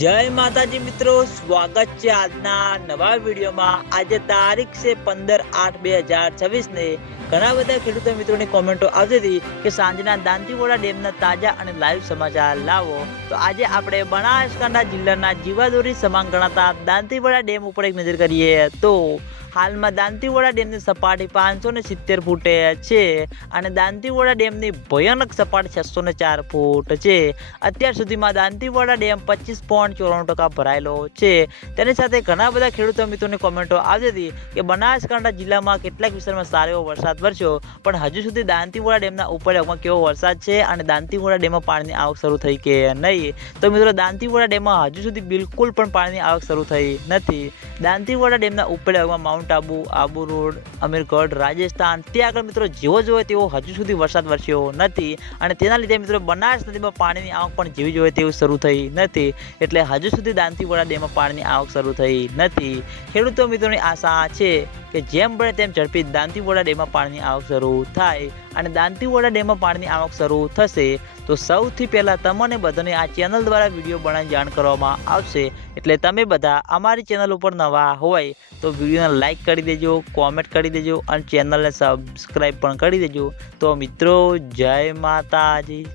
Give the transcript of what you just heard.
जय माताजी मित्रों, स्वागत है આજના નવા વિડીયોમાં। આજે તારીખ છે 15/8/2026 ને ઘણા બધા ખેડૂતો મિત્રોની કોમેન્ટો આવતી હતી કે સાંજના દાંતીવાડા ડેમના તાજા અને લાઈવ સમાચાર લાવો। તો આજે આપણે બનાસકાંઠા જિલ્લાના જીવાદોરી સમાન ગણાતા દાંતીવાડા ડેમ ઉપર એક નજર કરીએ તો હાલમાં દાંતીવાડા ડેમની સપાટી 570 ફૂટે છે અને દાંતીવાડા ડેમની ભયાનક સપાટી 604 ફૂટ છે। અત્યાર સુધીમાં દાંતીવાડા ડેમ 25.94% ભરાયેલો છે। તેની સાથે ઘણા બધા ખેડૂતો મિત્રોની કોમેન્ટો આવી હતી કે બનાસકાંઠા જિલ્લામાં કેટલાક વિસ્તારમાં સારો એવો વરસાદ વરસ્યો, પણ હજુ સુધી દાંતીવાડા ડેમના ઉપરવાસમાં કેવો વરસાદ છે અને દાંતીવાડા ડેમમાં પાણીની આવક શરૂ થઈ કે નહીં। તો મિત્રો, દાંતીવાડા ડેમમાં હજુ સુધી બિલકુલ પણ પાણીની આવક શરૂ થઈ નથી। દાંતીવાડા ડેમના ઉપરવાસમાં માઉન્ટ આબુ, આબુ રોડ, અમીરગઢ, રાજસ્થાન તે આગળ મિત્રો જેવો જોઈએ તેવો હજુ સુધી વરસાદ વરસ્યો નથી અને તેના લીધે મિત્રો બનાસ નદીમાં પાણીની આવક પણ જેવી જોઈએ તેવું શરૂ થઈ નથી। એટલે હજુ સુધી દાંતીવાડા ડેમમાં પાણીની આવક શરૂ થઈ નથી। ખેડૂતો મિત્રોની આશા છે કે જેમ બને તેમ ઝડપી દાંતીવાડા ડેમમાં પાણીની આવક શરૂ થાય અને દાંતીવાડા ડેમમાં પાણીની આવક શરૂ થશે તો સૌથી પહેલાં તમને બધાને આ ચેનલ દ્વારા વિડીયો બનાવી જાણ કરવામાં આવશે। એટલે તમે બધા અમારી ચેનલ ઉપર નવા હોય તો વિડીયોને લાઈક કરી દેજો, કોમેન્ટ કરી દેજો અને ચેનલને સબસ્ક્રાઈબ પણ કરી દેજો। તો મિત્રો, જય માતાજી।